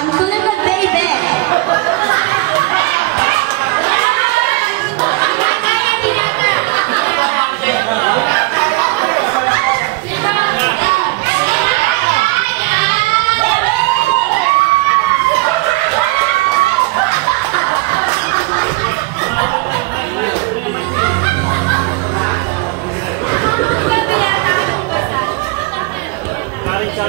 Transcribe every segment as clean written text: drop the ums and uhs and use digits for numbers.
Tulungan, baby!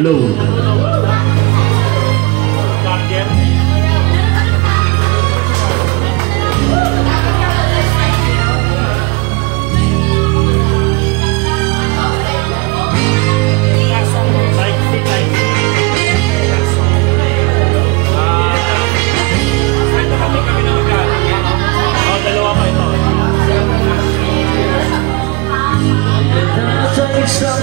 Hello. Sa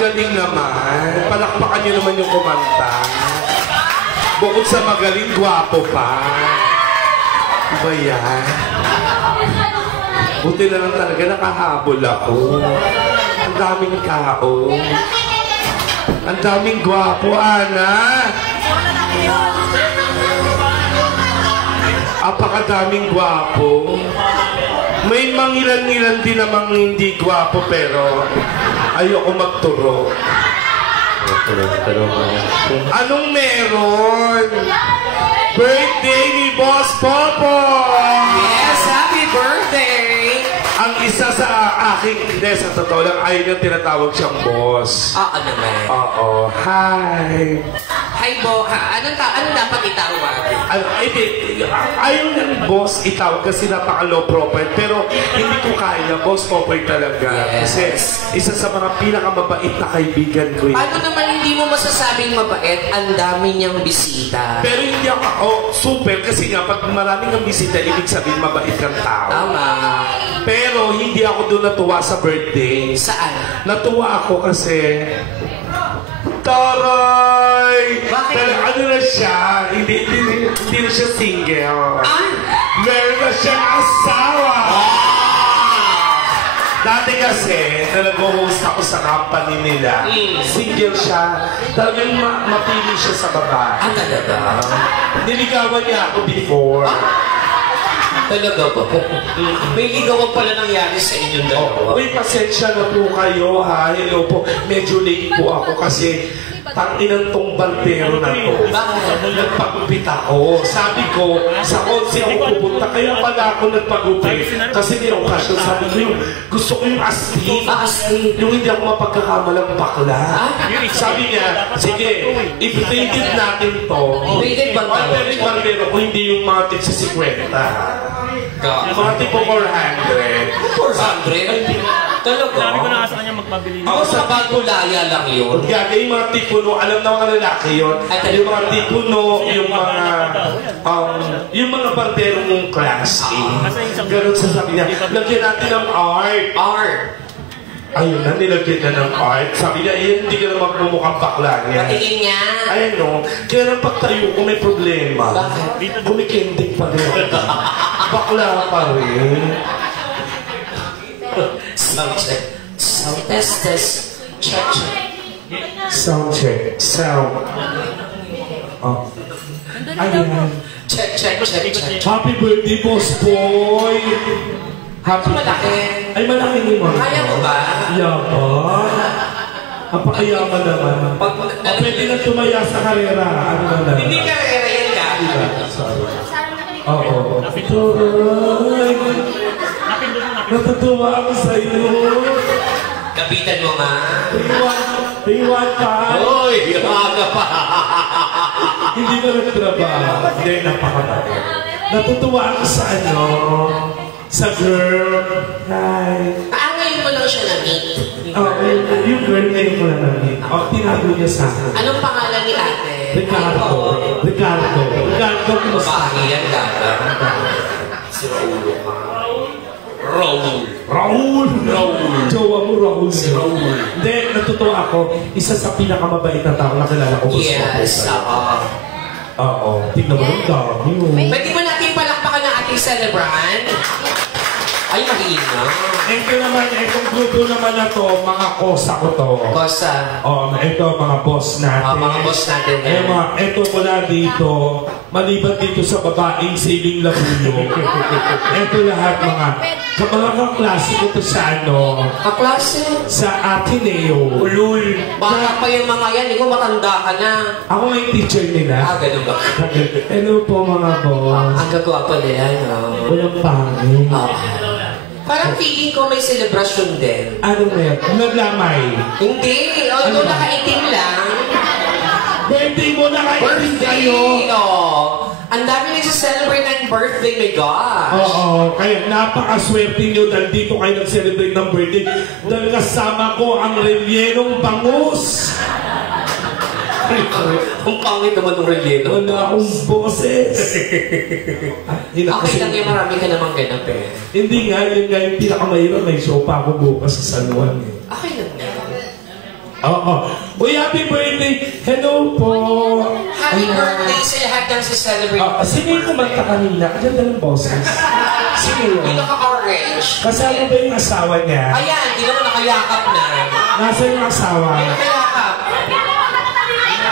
galing naman. Palakpakan niyo naman yung kumanta. Bukod sa magaling, gwapo pa. Iba yan. Buti na lang talaga nakahabol ako. Ang daming tao. Ang daming gwapo, Ana. Apakadaming gwapo. May mangilan-ngilan din namang hindi gwapo pero ayoko magturo. Anong meron? Birthday ni Boss Popo! Yes, happy birthday! Ang isa sa aking, hindi, sa totoo lang, ayaw niyang tinatawag siyang boss. Ano naman? Oo. Hi! Hi, Bo. Ano dapat itawag? Ayaw niyang boss itawag kasi napaka-low profile. Pero hindi ko kaya. Boss Popoy talaga. Yes. Kasi isa sa mga pinakamabait na kaibigan ko yun. Paano naman hindi mo masasabing mabait? Ang dami niyang bisita. Pero hindi ako, super. Kasi nga, pag maraming ang bisita, ibig sabihin mabait kang tao. Tama. Pero hindi ako doon natuwa sa birthday. Saan? Natuwa ako kasi Taray! Bakit? Ano na siya? Hindi na siya single. Meron na siyang asawa! Dati kasi, na nag-host ako sa company nila, single siya. Talagang mapili siya sa babae. Talaga? Niligawan niya ako before. Talaga po? May ligawan pala nangyari sa inyong dalawa. Uy, pasensya na po kayo, ha? Hello po. Medyo late po ako kasi tanginang tong barbero na to. Nagpagupit ako. Sabi ko, sa konsi ako pupunta. Kaya pala ako nagpagupit. Kasi may okasyon. Sabi ko yung gusto ko yung astig. Yung hindi ako mapagkakamalang bakla. Sabi niya, sige, i-faded natin to. Faded ba? Barbero ko, hindi yung mga tig sa 50. Mga tipo 400. 400? Talaga? Sabi ko na sa kanya magpabili. Ako sa Bagulaya lang yun. Gagay yung mga tipo alam na mga lalaki yun. Yung mga tipo yung mga barberong class A. Ganun sasabi niya, lagyan natin ng art. Art. Ayun na, nilagyan niya ng art. Sabi niya, hindi ka na magmumukhang bakla niya. Patingin niya. Ayun no, kaya nang pagtayo ko may problema. Bakit? Kumikindig pa rin. Bakla pa rin. Sound check. Sound test. Check. Sound check. Sound. Oh. Ayan. Check. Happy birthday, Boss Boy! Happy. Malaki. Ay, malaki ni mo. Kaya mo ba? Yaman. Napakayaman naman. Pwede na tumaya sa karera. Ano na? Hindi karera yan ka. Oo. Turay. Natutuwa ako sa iyo. Kapitan mo nga. Tiwan pa. Uy, umaga pa. Hindi ka nagtrabaho. Hindi, napakabait. Natutuwa ako sa sa girl. Hi. Ngayon mo lang siya na-meet. Yung girl ngayon ko na na-meet. Tinago niya sa akin. Anong pangalan ni ate? Ricardo. Babae yan, gata. Si Raulo ka. Raul. Jowa mo, Raul. Si Raul. Hindi, natutuwa ako. Isa sa pinakamabait na tao na kilala ko. Yes, Oo. Tignan mo ng dami. Pwede ba natin palakpakan ng ating celebrant? Ay, mag-iina. Itong grupo naman na to, mga kosa ko to. Kosa? Ito, mga boss natin. Mga boss natin yan. Ito mula dito, maliban dito sa babaeng siling labuyo. Ito lahat mga kaklase ko to sa Kaklase? Sa Ateneo. Ulul. Baka pa yung mga yan, ikaw matanda ka na. Ako yung teacher nila. Ganun ba? Hello po mga boss. Ang gagwa pa nila, no? Walang pangin. Parang feeling ko may celebration din. Ano na yan? Naglamay. Hindi. Ito nakaitim lang. Birthday mo nakaitim kayo. Ang dami nagsa-celebrate ng birthday, my gosh. Oo. Kaya napakaswerte nyo dahil dito kayo nag-celebrate ng birthday. Dahil kasama ko ang relyenong bangus. Ang pangit naman ng relyeno. Wala akong boses. Okay lang yung marami ka namang ganap eh. Hindi nga, yun nga yung pinakamahirap. May show pa ako bukas sa San Juan eh. Okay lang yan. Oo. Uy, happy birthday! Hello po! Happy Ayan. birthday sa lahat ng celebrate. Sino yung kumanta kanina? Ang ganda ng boses. Sino yun? Yung naka-orange. Kasama ba yung asawa niya? Ayan, di naman nakayakap na. Nasa yung asawa? May nakayakap.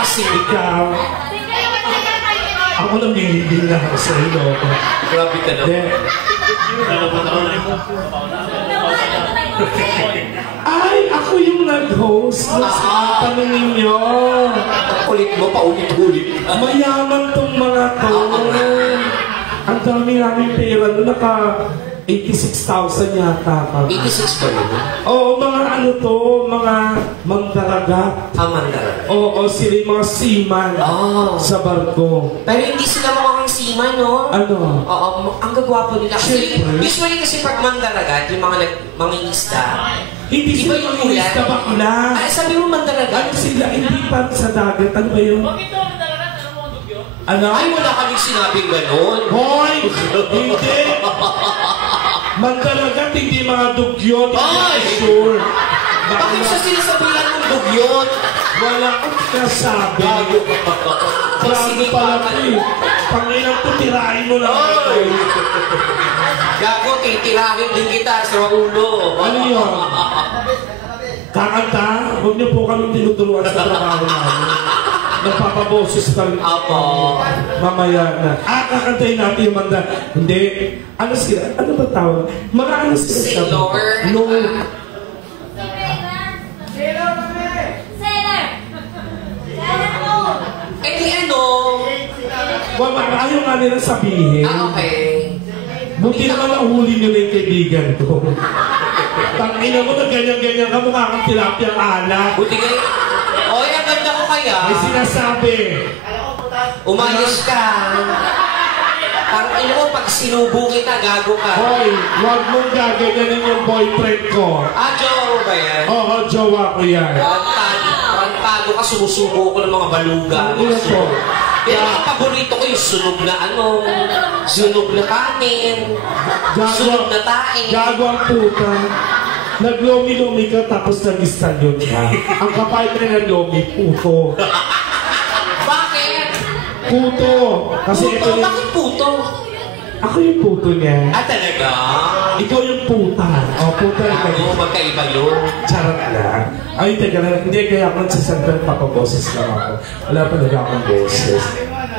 Kasi, Ikaw. Ako nang binibili na ako sa iyo. grabe ka na. Ay, ako yung nag-host. Tanungin niyo. Kulit mo, paulit-ulit. Mayaman tong mga to. Ang dami namin pera. Naka 86,000 yata kami. 86 ba yun? Oo, mga ano to, mga mandaragat. Amanda. Oo, sila yung mga seaman sa barko. Pero hindi sila mukhang seaman, no? Ano? Oo, ang gagwapo nila. Kasi, Siyempre. usually kasi pag mandaragat, yung mga isda, Hindi Iba sila yung mga ulan. isda bakla. ay sabi mo mandaragat. Ano sila? Hindi pa sa dagat. Ano ba yun? Ano? Ay, wala kaming sinabing gano'n. Hoy! Hindi! Mandalagat, hindi mga dugyot. Ay! Sure. Bakit sa sinasabihan ng dugyot? Wala akong kasabi. Bago Sige, pala ko eh. Panginang to, tirahin mo lang. Ay! Gago, titirahin din kita sa ulo. Ano yun? Kakanta? Huwag niyo po kami tinuturuan sa trabaho namin. Nagpapaboses ka rin. Apo. Mamaya na. Kakantayin natin yung manda. Hindi. Ano sila? Ano ba tawag? Mga ano sila? Sailor. No. Eh di ano? Ayaw nga nilang sabihin. Okay. Buti naman nahuli nyo na yung kaibigan ko. Tangina mo na ganyan-ganyan ka, mukha kang tilapia alak. Buti kayo. Oy, ang ganda ko kaya. May sinasabi. Umayos ka. Ino mo, pag sinubo kita, gago ka. Hoy, huwag mong gaganyanin yung boyfriend ko. Jowa ba yan? Oo, jowa ko yan. Rantado ka, sumusubo ko ng mga baluga. Ano po? Pero ang paborito ko yung sunog na sunog na kanin, sunog na tae. Gago ang puta. Naglomi-lomi ka tapos nag-istalyon ka. Ang kapal ka na naglomi, puto. Bakit? Puto. Kasi ito Puto? yung... Bakit puto? Ako yung puto niya. Talaga? Ikaw yung puta. O, puta yung Ano, magkaiba yun. Charot lang. Ay, teka lang. Hindi kaya ako nagsasalita, papaboses lang ako. Wala talaga akong boses.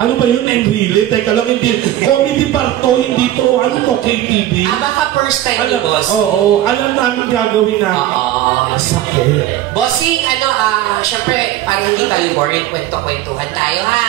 Ano ba yun, Enrile? Teka lang, hindi. Comedy bar to, hindi to. Ano to, KTV? Baka first time ni boss. Oo, alam namin gagawin namin. Sakit. Bossing, syempre, parang hindi tayo boring, kwento-kwentuhan tayo, ha?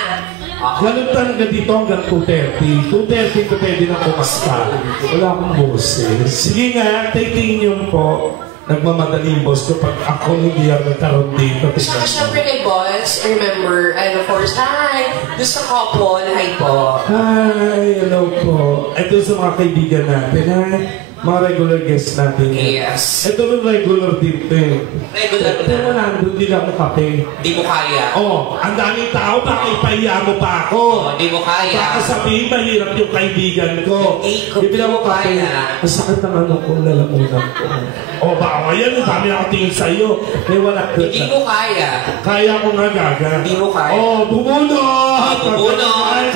Ganun talaga dito hanggang 2:30. 2:30 ko pwede na kumasta. Wala akong boses. Sige nga, taking yung po. Nagmamadali yung boss ko pag ako hindi ako nagkaroon dito. Saka syempre kay boss, remember, and of course, hi! Doon sa couple, hi po. Hi, hello po. Ito sa mga kaibigan natin, ha? Mga regular guests natin. Yes. Ito rin regular dito eh. Regular Ito na. na, nandun din ako kape. Di mo kaya. Oh, ang daming tao, baka ipahiya mo pa ako. Di mo kaya. Baka sabihin, mahirap yung kaibigan ko. Hindi ko Bibila mo kape. kaya. Masakit ang ano ko, lalamunan ko. Oh, baka yan, ang dami nakatingin sa'yo. Eh, wala. Hindi mo kaya. Kaya ko nga gaga. Hindi mo kaya. Oh, bubunot! Bubunot!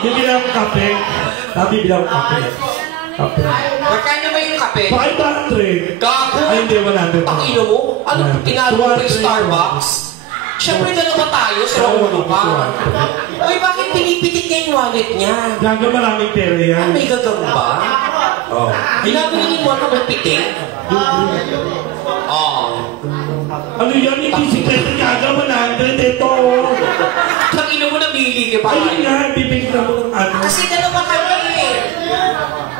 Bibila ko kape. Bibila ko kape. Kape. Magkano ba yung kape? 500. Gago! Ay, hindi, 100. Ang ino mo? Ano, tinalo mo yung Starbucks? Siyempre, dalawa tayo sa ulo ka. Uy, bakit pinipitik niya yung wallet niya? Gaga maraming pera yan. May gagamba? Oh. Ginagawa mo ka magpitik? Ano yan? Yung bisikleta gaga 100. Ito. Ang ino mo nabili ka pa. Ayun nga, bibigyan ka mo ng ano. Kasi dalawa kami.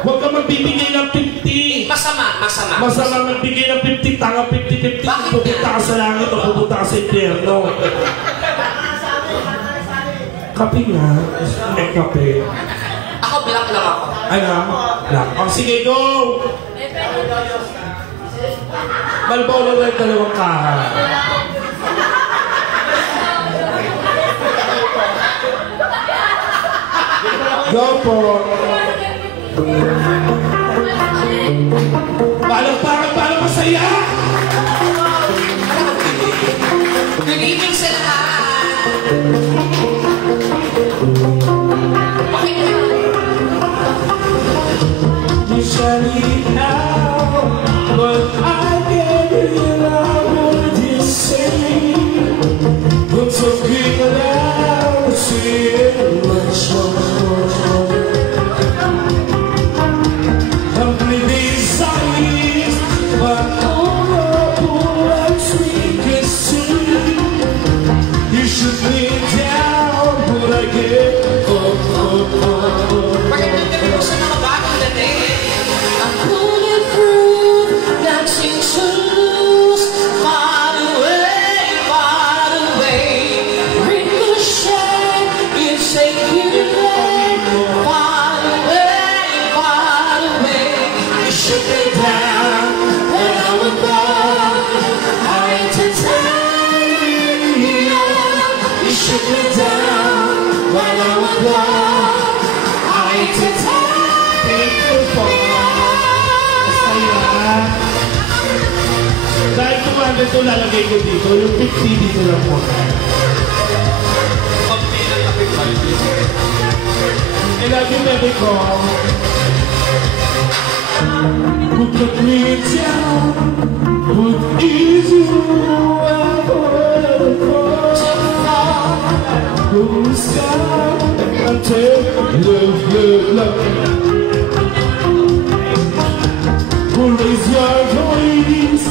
Huwag ka magbibigay ng 50. Masama. Masama magbigay ng 50, tanga 50-50. Bakit Pupunta ka sa langit o pupunta ka sa impyerno. Kape nga. May kape. Ako black lang ako. Ano? Black. Oh, sige, go! Malbolo lang dalawang kaha. Go po! Parang masaya! Good evening sa lahat! Usually now, but I get it, I wanted to say, but talking loud, saying much more. I'm bleeding silence, but all the bullets we can see. You should be down, but I get up. Magandang gabi po sa mga bagong dating. I'm pulling through, dancing to lose. Far away, ricochet, it's a killing. Far away, you shoot me down, and I would go. I entertain you, you shoot me down, when I would go. I entertain you. Dahil kumanda ito, lalagay ko dito. Yung 50 dito lang po. I love you, baby ko. Put the me down, put easy who's down and take love. Raise your voice,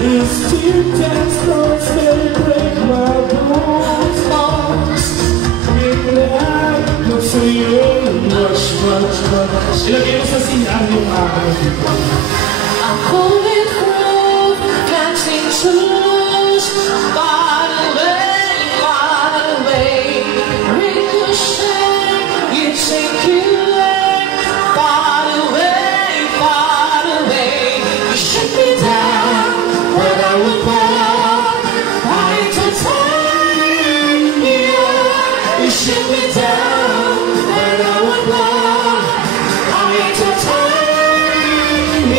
it's deep dance notes may break my bones. Make life look so young, much. Ilagay mo sa sinyal yung I'm pulling through, dancing to lose. Far away, ricochet, it's a killing. Far away, you shoot me down, when I would fall. I entertain you, you shoot me down, when I would fall. I entertain you.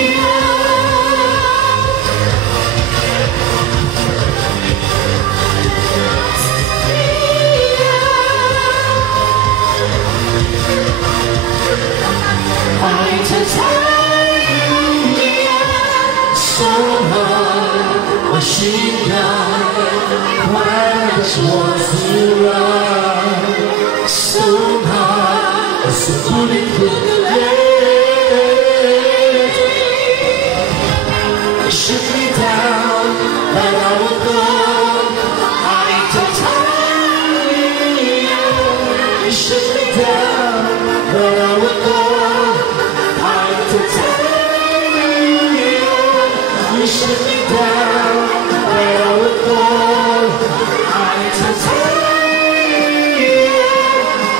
I entertain you. Somehow, machine gun, why just wants to run? Somehow, it's a bullet through the leg. You shoot me down, and I will go. I entertain you. You shoot me down, and I will go. I entertain you. You shoot me down, and I will go. I entertain you.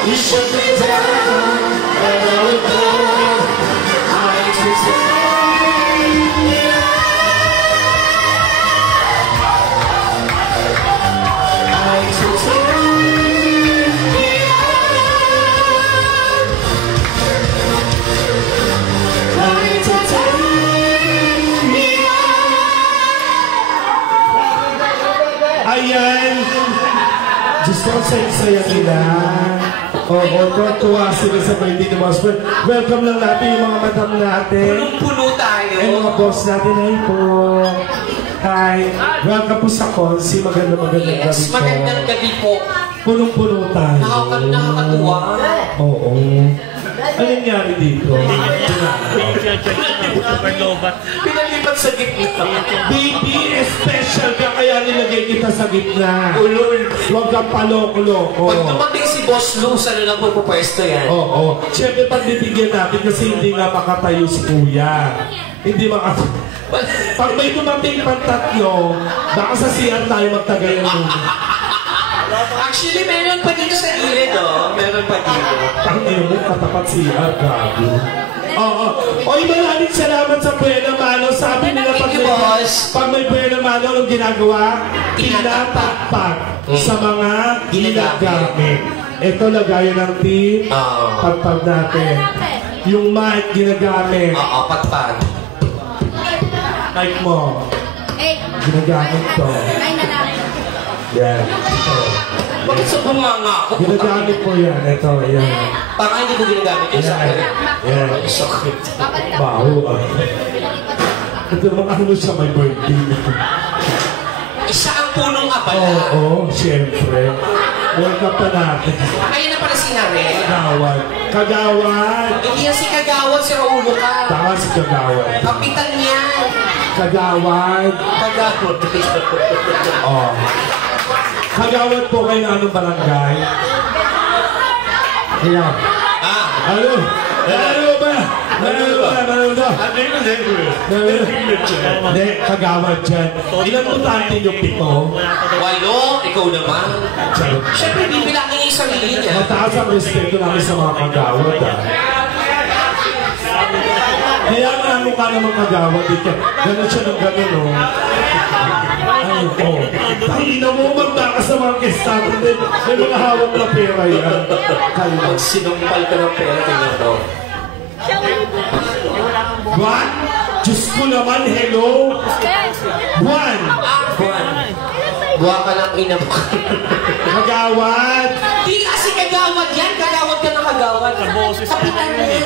You shoot me down, and I will go. I entertain you. I entertain you. I entertain you. Ayan! Diyos ko, ang saya nila. Tuwa sila sa birthday ni Boss Fred. Welcome lang natin yung mga madam natin. Punong-puno tayo. Ay, mga boss natin. Ay po. Hi. Welcome po sa Consi. Magandang gabi po. Yes, magandang gabi po. Punong-puno tayo. Nakakatuwa. Oo. Ano nangyari dito? Pinalipat sa gitna. Baby, special ka kaya nilagay kita sa gitna. Ulol. Huwag kang paloko-loko. Pag dumating si Boss Lou, saan lang pupwesto yan? Oo. Siyempre, pagbibigyan natin kasi hindi nga makatayo si Kuya. Hindi makatayo. Pag may dumating pang tatlo, baka sa CR tayo magtagayan mo. Actually, meron pa dito sa gilid, oh. Meron pa dito. Tangin mo, katapat CR, gago. Oo. Oy, maraming salamat sa Buena Mano. Sabi nila Thank you, boss. pag may Buena Mano, anong ginagawa? Tinatakpak sa mga ginagamit. Ito, lagayan ng tip. Pagpag natin. Yung mic ginagamit. Oo, patpat. Mic mo. Ginagamit to. Yan. Bakit sa bumanga ako? Ginagamit mo yan. Ito, yan. Parang hindi ko ginagamit yung sa akin. Yan. Sakit. Baho ah. Ito naman ano siya may birthday. Isa ang punong abala. Oo, siyempre. Welcome pa natin. Ayun na pala si Harel. Kagawad. Kagawad! Hindi yan si Kagawad, si Raulo ka. Tama si Kagawad. Kapitan niya. Kagawad. Kagawad. Oh. Kagawad po kayo ng anong barangay? Ayan. Ano? Ano ba? Ano ba? Ano ba? Hindi, kagawad dyan. Ilan mo tante yung pito? 8, ikaw naman. Charot. Siyempre, bibilangin niya yung sarili niya. Mataas ang respeto namin sa mga kagawad. Kaya nga mukha naman kagawad. Ganon siya ng ganon, oh. Ay, oh. Tangina mo, magtakas sa mga kestado din. May mga hawak na pera yan. Pag sinumpal ka ng pera, tingnan mo. What? Diyos ko naman, hello? Juan! Juan. Buha ka ng ina mo. Kagawad! Di kasi Kagawad yan. Kagawad ka ng Kagawad. Kapitan niya.